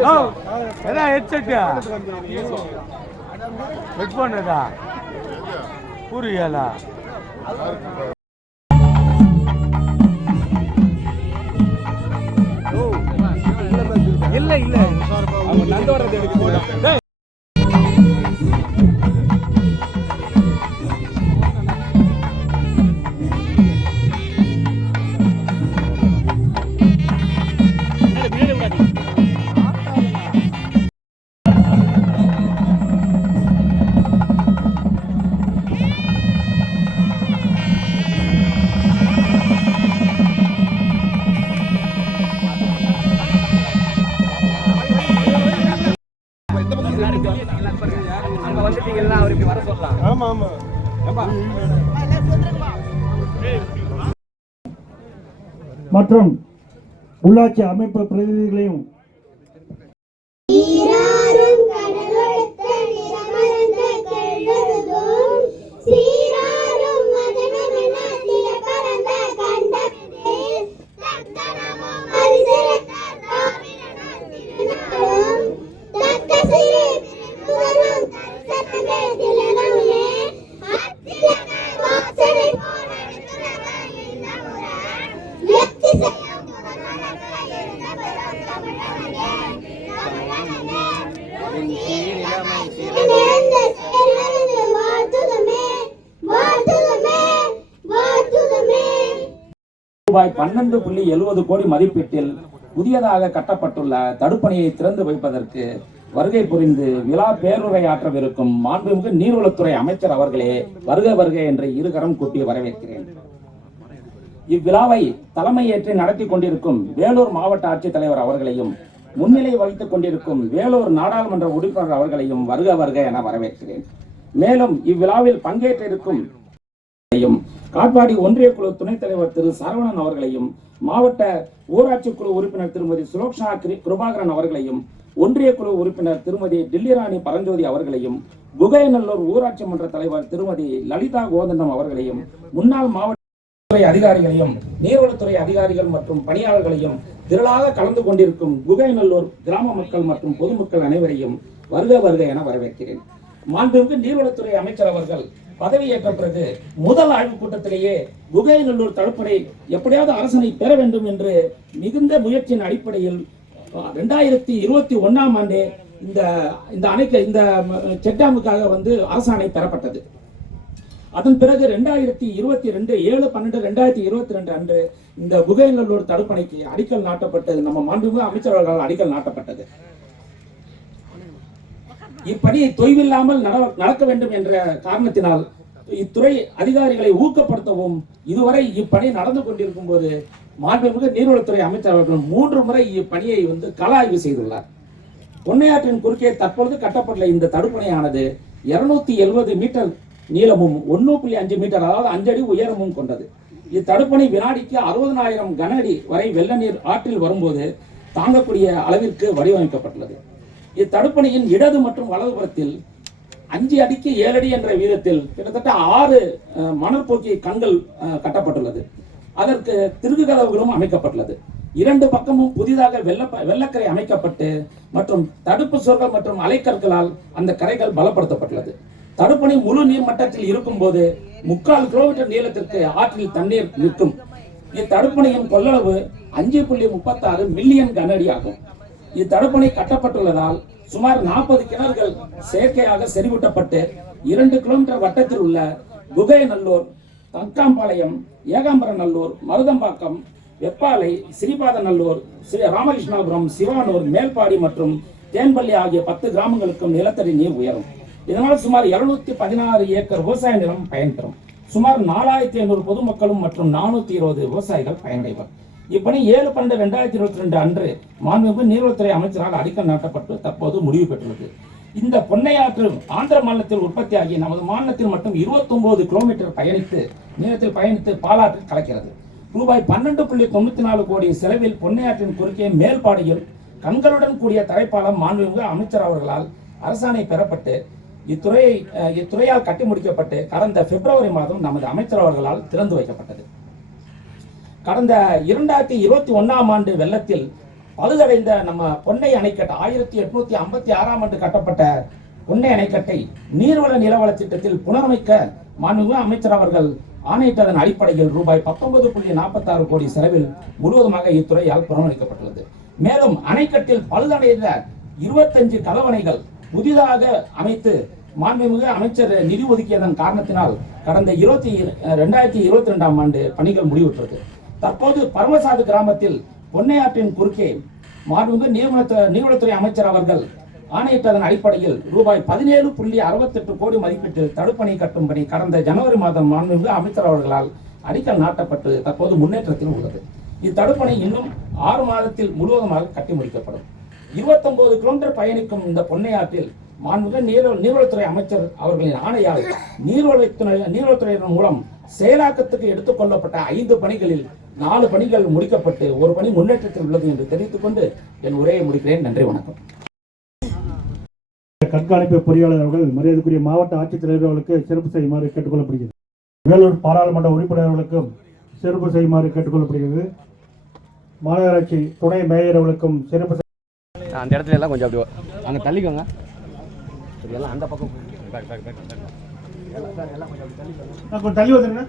Headset headphone புரியல. இல்ல இல்ல அவங்க நந்தவரத்தை எடுக்க மற்றும் உள்ளாட்சி அமைப்பு பிரதிநிதிகளையும் ரூபாய் 12.70 கோடி மதிப்பீட்டில் புதியதாக கட்டப்பட்டுள்ள தடுப்பணையை திறந்து வைப்பதற்கு வருகை புரிந்து விழா பேருரையாற்றவிருக்கும் மாண்புமிகு நீர்வளத்துறை அமைச்சர் அவர்களே வருக வருக என்று இருகரம் கூட்டி வரவேற்கிறேன். இவ்விழாவை தலைமையேற்று நடத்தி கொண்டிருக்கும் வேலூர் மாவட்ட ஆட்சித்தலைவர் அவர்களையும் முன்னிலை வகித்துக் கொண்டிருக்கும் வேலூர் நாடாளுமன்ற உறுப்பினர் அவர்களையும் வருக வருக என வரவேற்கிறேன். மேலும் இவ்விழாவில் பங்கேற்ற இருக்கும் காட்பாடி ஒன்றிய குழு துணைத் தலைவர் திரு சரவணன் அவர்களையும் மாவட்ட ஊராட்சி குழு உறுப்பினர் திருமதி சுலோக்ஷா கிருபாகரன் அவர்களையும் ஒன்றிய குழு உறுப்பினர் திருமதி டில்லிராணி பரஞ்சோதி அவர்களையும் குகைநல்லூர் ஊராட்சி மன்ற தலைவர் திருமதி லலிதா கோதண்டம் அவர்களையும் முன்னாள் மாவட்ட அதிகாரிகளையும் நீர்வளத்துறை அதிகாரிகள் மற்றும் பணியாளர்களையும் திரளாக கலந்து கொண்டிருக்கும் குகைநல்லூர் கிராம மக்கள் மற்றும் பொதுமக்கள் அனைவரையும் வருக வருக என வரவேற்கிறேன். மாண்புமிகு நீர்வளத்துறை அமைச்சர் அவர்கள் பதவியேற்ற பிறகு முதல் ஆய்வுக் கூட்டத்திலேயே குகைநல்லூர் தடுப்பணை எப்படியாவது அரசனை பெற வேண்டும் என்று மிகுந்த முயற்சியின் அடிப்படையில் 2021ஆம் ஆண்டே இந்த அணைக்கு இந்த செக்டாமுக்காக அரசாணை பெறப்பட்டது. அதன் பிறகு 2022 7/12/2022 அன்று இந்த குகைநல்லூர் தடுப்பணைக்கு அடிக்கல் நாட்டப்பட்டது. நம்ம மாண்புமிகு அமைச்சர் அவர்களால் அடிக்கல் நாட்டப்பட்டது. இப்பணி தொய்வில்லாமல் நடக்க வேண்டும் என்ற காரணத்தினால் இத்துறை அதிகாரிகளை ஊக்கப்படுத்தவும் இதுவரை இப்பணி நடந்து கொண்டிருக்கும் போது மாண்புமிகு நீர்வளத்துறை அமைச்சர் அவர்கள் 3 முறை இப்பணியை கள ஆய்வு செய்துள்ளார். பொன்னையாற்றின் குறுக்கே தற்பொழுது கட்டப்பட்டுள்ள இந்த தடுப்பணையானது 270 மீட்டர் நீளமும் 1.5 மீட்டர் அதாவது 5 அடி உயரமும் கொண்டது. இத்தடுப்பணை வினாடிக்கு 60,000 கன அடி வரை வெள்ள நீர் ஆற்றில் வரும்போது தாங்கக்கூடிய அளவிற்கு வடிவமைக்கப்பட்டுள்ளது. இத்தடுப்பணையின் இடது மற்றும் வலதுபுறத்தில் 5 அடிக்கு 7 அடி என்ற வீதத்தில் கிட்டத்தட்ட 6 மணற்போக்கி கண்கள் கட்டப்பட்டுள்ளது. அதற்கு திருகு கதவுகளும் அமைக்கப்பட்டுள்ளது. 2 பக்கமும் புதிதாக வெள்ளக்கரை அமைக்கப்பட்டு மற்றும் தடுப்பு சுவர்கள் மற்றும் அலைக்கற்களால் அந்த கரைகள் பலப்படுத்தப்பட்டுள்ளது. தடுப்பணை முழு நீர் மட்டத்தில் இருக்கும் போது 3/4 கிலோமீட்டர் நீளத்திற்கு ஆற்றில் தண்ணீர் நிற்கும். இத்தடுப்பணையின் கொள்ளளவு 5.36 மில்லியன் கன அடி ஆகும். இத்தடுப்பணை கட்டப்பட்டுள்ளதால் சுமார் 40 கிணறுகள் செயற்கையாக செறிவூட்டப்பட்டு 2 கிலோமீட்டர் வட்டத்தில் உள்ள குகைநல்லூர், தக்காம்பாளையம், ஏகாம்பரநல்லூர், மருதம்பாக்கம், வெப்பாலை, ஸ்ரீபாதநல்லூர், ராமகிருஷ்ணாபுரம், சிவானூர், மேல்பாடி மற்றும் தேன்பள்ளி ஆகிய 10 கிராமங்களுக்கும் நிலத்தடி நீர் உயரும். இதனால் சுமார் 216 ஏக்கர் விவசாய நிலம் பயன்பெறும். சுமார் 4500 பொதுமக்களும் மற்றும் 420 விவசாயிகள் பயனடைவர். இப்பணி 7/12/2022 அன்று மாண்புமிகு நீர்வளத்துறை அமைச்சரால் அடிக்கல் நாட்டப்பட்டு தற்போது முடிவு பெற்றுள்ளது. இந்த பொன்னையாற்று ஆந்திர மாநிலத்தில் உற்பத்தியாகி நமது மாநிலத்தில் மட்டும் 29 கிலோமீட்டர் நீளத்தில் பயணித்து பாலாற்றில் கலக்கிறது. ரூபாய் 12.94 கோடி செலவில் பொன்னையாற்றின் குறுக்கே மேல்பாடியில் கண்களுடன் கூடிய தரைப்பாலம் மாண்புமிகு அமைச்சர் அவர்களால் அரசாணை பெறப்பட்டு இத்துறையால் கட்டி முடிக்கப்பட்டு கடந்த பிப்ரவரி மாதம் நமது அமைச்சர் அவர்களால் திறந்து வைக்கப்பட்டது. கடந்த 2021ஆம் ஆண்டு வெள்ளத்தில் பழுதடைந்த நம்ம பொன்னை அணைக்கட்டு 1856ஆம் ஆண்டு கட்டப்பட்ட பொன்னை அணைக்கட்டை நீர்வள நிலவள திட்டத்தில் புனரமைக்க மாண்புமிகு அமைச்சர் அவர்கள் ஆணையிட்டதன் அடிப்படையில் ரூபாய் 19.46 கோடி செலவில் முழுவதுமாக இத்துறையால் புனரமைக்கப்பட்டுள்ளது. மேலும் அணைக்கட்டில் பழுதடைந்த 25 கலவணைகள் புதிதாக அமைத்து மாண்புமிகு அமைச்சர் நிதி ஒதுக்கியதன் காரணத்தினால் கடந்த 2022ஆம் ஆண்டு பணிகள் முடிவுற்றது. தற்போது பரமசாது கிராமத்தில் பொன்னையாற்றின் குறுக்கே மாண்புமிகு நீர்வளத்துறை அமைச்சர் அவர்கள் ஆணையிட்டதன் அடிப்படையில் ரூபாய் 17.68 கோடி மதிப்பீட்டில் தடுப்பணை கட்டும் பணி கடந்த ஜனவரி மாதம் மாண்புமிகு அமைச்சர் அவர்களால் அடிக்கல் நாட்டப்பட்டு தற்போது முன்னேற்றத்தில் உள்ளது. இத்தடுப்பணை இன்னும் 6 மாதத்தில் முழுவதுமாக கட்டி முடிக்கப்படும். 29 கிலோமீட்டர் பயணிக்கும் இந்த பொன்னையாற்றில் மாண்புமிகு நீர்வளத்துறை அமைச்சர் அவர்களின் ஆணையால் நீர்வளத்துறையின் மூலம் செயலாக்கத்துக்கு எடுத்துக் கொள்ளப்பட்ட 5 பணிகளில் 4 பணிகள் முடிக்கப்பட்டு ஒரு பணி முன்னேற்றத்தில் உள்ளது என்று தெரிவித்துக் கொண்டு என் உரையை முடிக்கிறேன். நன்றி, வணக்கம். கண்காணிப்பு பொறியாளர் அவர்கள் மரியாதைக்குரிய மாவட்ட ஆட்சித்தலைவர் அவர்களுக்கு சிறப்பு செய்யுமாறு கேட்டுக்கொள்ளப்படுகிறது. வேலூர் பாராளுமன்ற உறுப்பினர்களுக்கும் சிறப்பு செய்யுமாறு கேட்டுக்கொள்ளப்படுகிறது. மாநகராட்சி துணை மேயர் அவர்களுக்கும் சிறப்பு அந்த இடத்துல எல்லாம் கொஞ்சம் அப்படி அங்கே தள்ளிக்கோங்க. எல்லாம் அந்த பக்கம் கொஞ்சம் தள்ளி வந்துருங்க.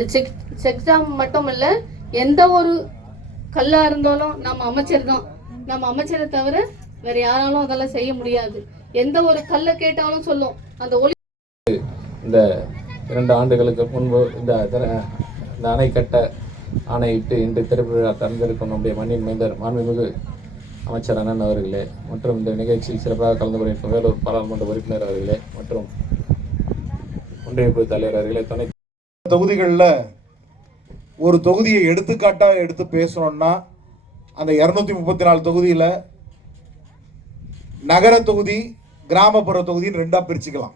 இந்த செக் டேம் மட்டும் இல்ல, எந்த ஒரு கல்லா இருந்தாலும் நம்ம அமைச்சரை தவிர வேற யாராலும் அதெல்லாம் செய்ய முடியாது. எந்த ஒரு கல்லை கேட்டாலும் சொல்லும். அந்த ஒளி இந்த 2 ஆண்டுகளுக்கு முன்பு இந்த அணை கட்ட ஆணையிட்டு இன்று திறப்பு விழா திறந்திருக்கும் நம்முடைய மண்ணின் மைந்தர் மாண்புமிகு அமைச்சர் அண்ணன் அவர்களே மற்றும் இந்த நிகழ்ச்சியில் சிறப்பாக கலந்து கொண்டிருக்கும் வேலூர் பாராளுமன்ற உறுப்பினர் அவர்களே மற்றும் ஒன்றிய குழு தலைவர் அவர்களே, துணை தொகுதிகளில் ஒரு தொகுதியை எடுத்துக்காட்டாக எடுத்து பேசணும்னா அந்த 234 தொகுதியில் நகர தொகுதி கிராமப்புற தொகுதின்னு 2ஆக பிரிச்சுக்கலாம்.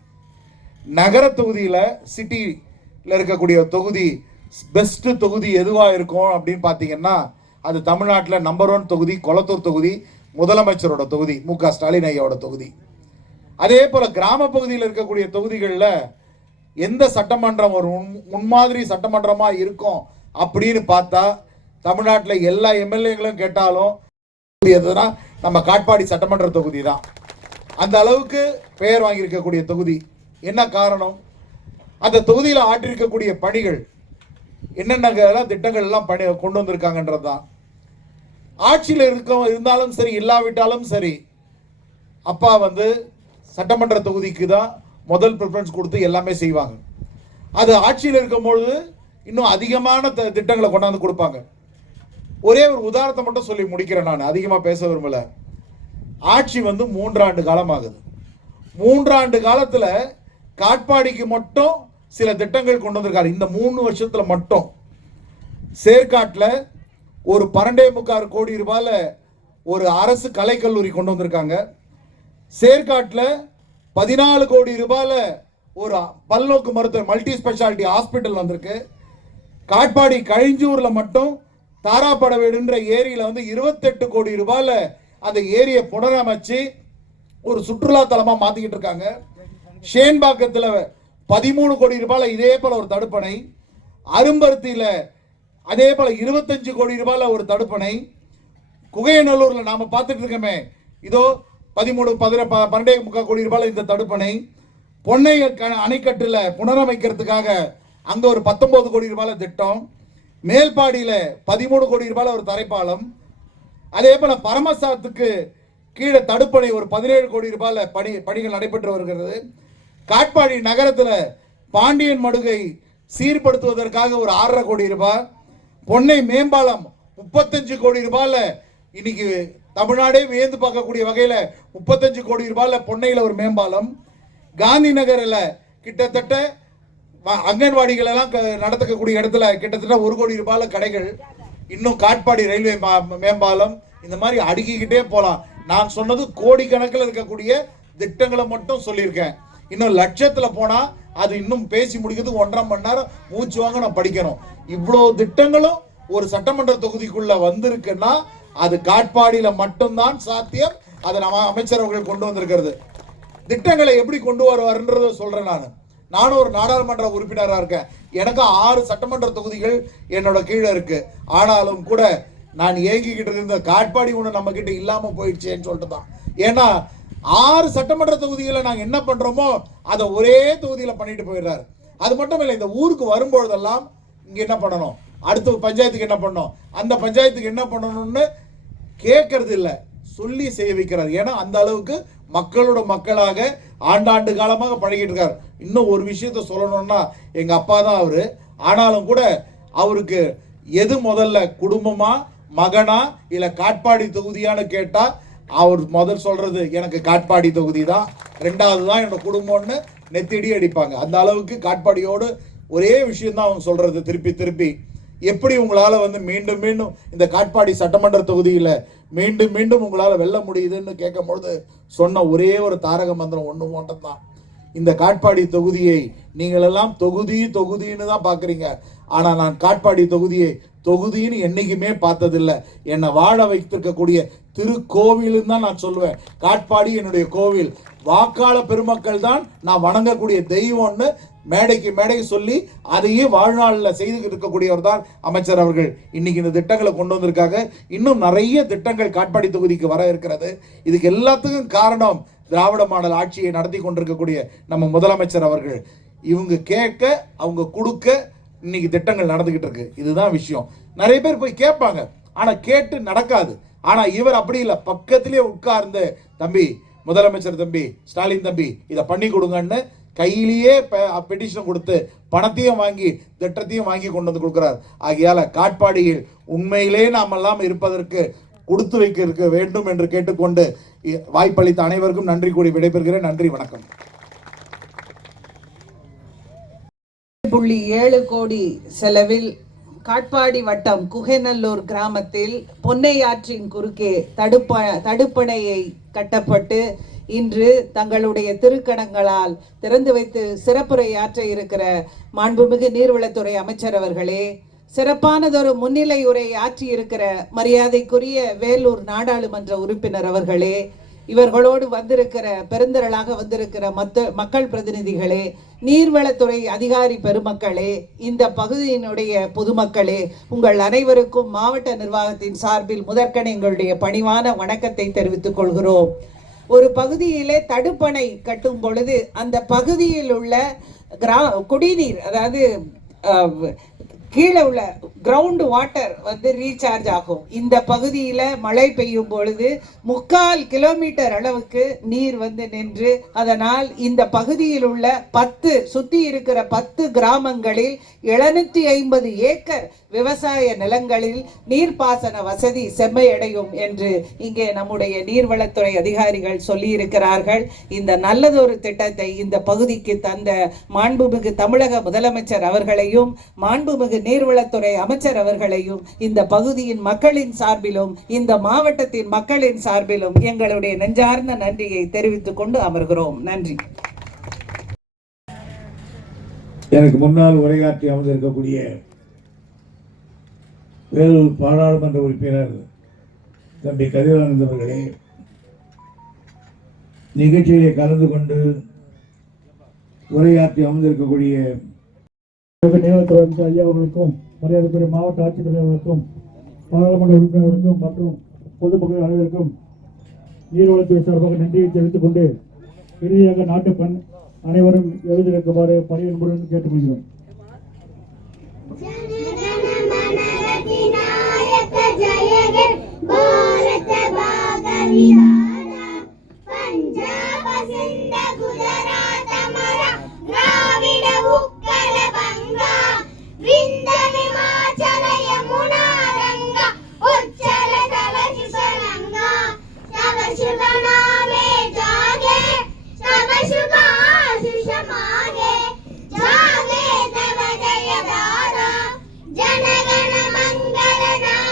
நகர தொகுதியில் சிட்டியில் இருக்கக்கூடிய தொகுதி பெஸ்ட் தொகுதி எதுவாக இருக்கும் அப்படின்னு பார்த்தீங்கன்னா அது தமிழ்நாட்டில் நம்பர் 1 தொகுதி கொளத்தூர் தொகுதி, முதலமைச்சரோட தொகுதி, மு.க. ஸ்டாலின் ஐயாவோட தொகுதி. அதே போல் கிராம பகுதியில் இருக்கக்கூடிய தொகுதிகளில் எந்த சட்டமன்றம் ஒரு முன்மாதிரி சட்டமன்றமாக இருக்கும் அப்படின்னு பார்த்தா தமிழ்நாட்டில் எல்லா எம்எல்ஏங்களும் கேட்டாலும் எதுனா நம்ம காட்பாடி சட்டமன்ற தொகுதி தான். அந்த அளவுக்கு பெயர் வாங்கியிருக்கக்கூடிய தொகுதி. என்ன காரணம்? அந்த தொகுதியில் ஆற்றிருக்கக்கூடிய பணிகள் என்னென்ன திட்டங்கள் எல்லாம் கொண்டு வந்திருக்காங்கன்றது தான். ஆட்சியில் இருந்தாலும் சரி இல்லாவிட்டாலும் சரி அப்பா சட்டமன்ற தொகுதிக்கு தான் முதல் ப்ரிஃபரன்ஸ் கொடுத்து எல்லாமே செய்வாங்க. அது ஆட்சியில் இருக்கும்பொழுது இன்னும் அதிகமான திட்டங்களை கொண்டாந்து கொடுப்பாங்க. ஒரே ஒரு உதாரணத்தை மட்டும் சொல்லி முடிக்கிறேன். நான் அதிகமாக பேச விரும்பல. ஆட்சி 3 ஆண்டு காலம் ஆகுது. 3 ஆண்டு காலத்தில் காட்பாடிக்கு மட்டும் சில திட்டங்கள் கொண்டு வந்திருக்காரு. இந்த 3 வருஷத்தில் மட்டும் சேர்க்காட்டில் ஒரு 12.25 கோடி ரூபாயில் ஒரு அரசு கலைக்கல்லூரி கொண்டு வந்திருக்காங்க. சேர்க்காட்டில் 14 கோடி ரூபாயில் ஒரு பல்நோக்கு மருத்துவ மல்டி ஸ்பெஷாலிட்டி ஹாஸ்பிட்டல் வந்திருக்கு. காட்பாடி கழிஞ்சூரில் மட்டும் தாராப்படவேடுன்ற ஏரியில் 28 கோடி ரூபாயில் அந்த ஏரியை புனரமைச்சு ஒரு சுற்றுலா தலமாக மாற்றிக்கிட்டு இருக்காங்க. ஷேன்பாக்கத்தில் 13 கோடி ரூபாயில் இதே போல் ஒரு தடுப்பணை, அரும்பருத்தியில் அதே போல் 25 கோடி ரூபாயில் ஒரு தடுப்பணை, குகையநல்லூரில் நாம் பார்த்துட்டு இருக்கோமே இதோ 12.5 கோடி ரூபாயில் இந்த தடுப்பணை, பொன்னை அணைக்கட்டில் புனரமைக்கிறதுக்காக அங்கே ஒரு 19 கோடி ரூபாயில் திட்டம், மேல்பாடியில் 13 கோடி ரூபாயில் ஒரு தரைப்பாலம், அதே போல் பரமசாத்துக்கு கீழே தடுப்பணை ஒரு 17 கோடி ரூபாயில் பணிகள் நடைபெற்று வருகிறது. காட்பாடி நகரத்தில் பாண்டியன் மடுகை சீர்படுத்துவதற்காக ஒரு 6.5 கோடி ரூபாய், பொன்னை மேம்பாலம் 35 கோடி ரூபாயில் இன்னைக்கு தமிழ்நாடே வியந்து பார்க்கக்கூடிய வகையில் 35 கோடி ரூபாயில் பொன்னையில் ஒரு மேம்பாலம், காந்தி நகரில் கிட்டத்தட்ட அங்கன்வாடிகள் எல்லாம் நடத்தக்கூடிய இடத்துல கிட்டத்தட்ட 1 கோடி ரூபாயில் கடைகள், இன்னும் காட்பாடி ரயில்வே மேம்பாலம், இந்த மாதிரி அடுக்கிக்கிட்டே போகலாம். நான் சொன்னது கோடிக்கணக்கில் இருக்கக்கூடிய திட்டங்களை மட்டும் சொல்லியிருக்கேன். இன்னும் லட்சத்தில் போனால் அது இன்னும் பேசி முடிக்கிறதுக்கு 1.5 மணி நேரம் மூச்சு வாங்க நான் படிக்கணும். இவ்வளோ திட்டங்களும் ஒரு சட்டமன்ற தொகுதிக்குள்ள வந்திருக்குன்னா அது காட்பாடியில் மட்டும்தான் சாத்தியம். அதை நம்ம அமைச்சர் அவர்கள் கொண்டு வந்திருக்கிறது. திட்டங்களை எப்படி கொண்டு வருவார்ன்றத சொல்றேன். நானும் ஒரு நாடாளுமன்ற உறுப்பினராக இருக்கேன். எனக்கு 6 சட்டமன்ற தொகுதிகள் என்னோட கீழே இருக்கு. ஆனாலும் கூட நான் ஏங்கிக்கிட்டு இருந்த காட்பாடி ஒன்று நம்ம கிட்ட இல்லாமல் போயிடுச்சேன்னு சொல்லிட்டு தான். ஏன்னா 6 சட்டமன்ற தொகுதிகளை நாங்கள் என்ன பண்றோமோ அதை ஒரே தொகுதியில் பண்ணிட்டு போயிடுறாரு. அது மட்டும் இல்லை, இந்த ஊருக்கு வரும்பொழுதெல்லாம் இங்க என்ன பண்ணணும், அடுத்த பஞ்சாயத்துக்கு என்ன பண்ணணும், அந்த பஞ்சாயத்துக்கு என்ன பண்ணணும்னு கேட்கறது இல்லை, சொல்லி செய்ய வைக்கிறார். ஏன்னா அந்த அளவுக்கு மக்களோட மக்களாக ஆண்டாண்டு காலமாக பழகிட்டு இருக்கார். இன்னும் ஒரு விஷயத்த சொல்லணும்னா, எங்க அப்பா தான் அவரு. ஆனாலும் கூட அவருக்கு எது முதல்ல, குடும்பமா மகனா இல்ல காட்பாடி தொகுதியான்னு கேட்டா அவர் முதல் சொல்றது எனக்கு காட்பாடி தொகுதி தான், 2வது தான் என்னோட குடும்பம்னு நெத்திடி அடிப்பாங்க. அந்த அளவுக்கு காட்பாடியோடு ஒரே விஷயம் தான் அவங்க சொல்றது திருப்பி திருப்பி. எப்படி உங்களால மீண்டும் மீண்டும் இந்த காட்பாடி சட்டமன்ற தொகுதியில மீண்டும் மீண்டும் உங்களால வெல்ல முடியுதுன்னு கேட்கும் பொழுது சொன்ன ஒரே ஒரு தாரக மந்திரம் ஒன்று மட்டும் தான். இந்த காட்பாடி தொகுதியை நீங்கள் எல்லாம் தொகுதின்னு தான் பாக்குறீங்க. ஆனா நான் காட்பாடி தொகுதியை தொகுதின்னு என்னைக்குமே பார்த்ததில்லை. என்னை வாழ வைத்திருக்கக்கூடிய திருக்கோவில்னு தான் நான் சொல்லுவேன். காட்பாடி என்னுடைய கோவில், வாக்காள பெருமக்கள் தான் நான் வணங்கக்கூடிய தெய்வம்னு மேடைக்கு சொல்லி அதையே வாழ்நாளில் செய்து இருக்கக்கூடியவர் தான் அமைச்சர் அவர்கள். இன்னைக்கு இந்த திட்டங்களை கொண்டு வந்திருக்காங்க. இன்னும் நிறைய திட்டங்கள் காட்பாடி தொகுதிக்கு வர இருக்கிறது. இதுக்கு எல்லாத்துக்கும் காரணம் திராவிட மாடல் ஆட்சியை நடத்தி கொண்டிருக்கக்கூடிய நம்ம முதலமைச்சர் அவர்கள். இவங்க கேட்க, அவங்க கொடுக்க இன்னைக்கு திட்டங்கள் நடந்துகிட்டு இருக்கு. இதுதான் விஷயம். நிறைய பேர் போய் கேட்பாங்க, ஆனா கேட்டு நடக்காது. ஆனா இவர் அப்படி இல்லை, பக்கத்திலே உட்கார்ந்து தம்பி முதலமைச்சர் தம்பி ஸ்டாலின் தம்பி இதை பண்ணி கொடுங்கன்னு கையிலேயே பெட்டிஷன் கொடுத்து பணத்தையும் வாங்கி திட்டத்தையும் வாங்கி கொண்டு வந்து கொடுக்கிறார். ஆகையால காட்பாடியில் உண்மையிலே நாம் எல்லாம் இருப்பதற்கு கொடுத்து வைக்க வேண்டும் என்று கேட்டுக்கொண்டு வாய்ப்பளித்த அனைவருக்கும் நன்றி கூறி விடைபெறுகிறேன். நன்றி, வணக்கம். 7 கோடி செலவில் காட்பாடி வட்டம் குகைநல்லூர் கிராமத்தில் பொன்னை ஆற்றின் குறுக்கே தடுப்பணையை கட்டப்பட்டு இன்று தங்களுடைய திருக்கணங்களால் திறந்து வைத்து சிறப்புரையாற்ற இருக்கிற மாண்புமிகு நீர்வளத்துறை அமைச்சர் அவர்களே, சிறப்பானதொரு முன்னிலை உரை ஆற்றி இருக்கிற மரியாதைக்குரிய வேலூர் நாடாளுமன்ற உறுப்பினர் அவர்களே, இவர்களோடு வந்திருக்கிற பெருந்திரளாக வந்திருக்கிற மக்கள் பிரதிநிதிகளே, நீர்வளத்துறை அதிகாரி பெருமக்களே, இந்த பகுதியினுடைய பொதுமக்களே, உங்கள் அனைவருக்கும் மாவட்ட நிர்வாகத்தின் சார்பில் முதற்கண் எங்களுடைய பணிவான வணக்கத்தை தெரிவித்துக் கொள்கிறோம். ஒரு பகுதியிலே தடுப்பணை கட்டும் பொழுது அந்த பகுதியில் உள்ள குடிநீர், அதாவது கீழே உள்ள கிரவுண்ட் வாட்டர் ரீசார்ஜ் ஆகும். இந்த பகுதியில மழை பெய்யும் பொழுது 3/4 கிலோமீட்டர் அளவுக்கு நீர் நின்று, அதனால் இந்த பகுதியில் உள்ள சுத்தி இருக்கிற 10 கிராமங்களில் 750 ஏக்கர் விவசாய நிலங்களில் நீர்ப்பாசன வசதி செம்மையடையும் என்று இங்கே நம்முடைய நீர்வளத்துறை அதிகாரிகள் சொல்லி இருக்கிறார்கள். இந்த நல்லதொரு திட்டத்தை இந்த பகுதிக்கு தந்த மாண்புமிகு தமிழக முதலமைச்சர் அவர்களையும் மாண்புமிகு நீர்வளத்துறை அமைச்சர் அவர்களையும் இந்த பகுதியின் மக்களின் சார்பிலும் இந்த மாவட்டத்தின் மக்களின் சார்பிலும் எங்களுடைய நெஞ்சார்ந்த நன்றியை தெரிவித்துக் கொண்டு அமர்கிறோம். நன்றி. எனக்கு முன்னால் உரையாற்றி அமர்ந்திருக்கக்கூடிய வேலூர் பாராளுமன்ற உறுப்பினர் தம்பி கதிரானந்த் அவர்களே, நிகழ்ச்சியிலே கலந்து கொண்டு உரையாற்றி அமர்ந்திருக்கக்கூடிய நீர்வளத்துறை ஐயா அவர்களுக்கும் மரியாதைக்குரிய மாவட்ட ஆட்சித்தலைவர்களுக்கும் பாராளுமன்ற உறுப்பினர்களுக்கும் மற்றும் பொதுமக்கள் அனைவருக்கும் நீர்வளத்துறை சார்பாக நன்றியை தெரிவித்துக் கொண்டு இறுதியாக நாட்டு பெண் அனைவரும் எழுதியிருக்குமாறு பணி என்புடன் கேட்டுக்கொள்கிறோம். जनगण मंगल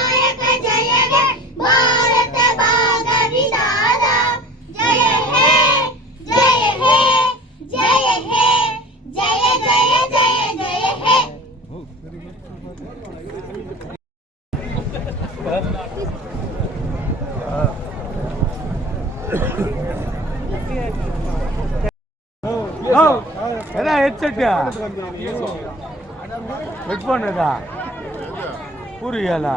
என்ன ஹெட்செட்டு ஹெட்ஃபோன் புரியல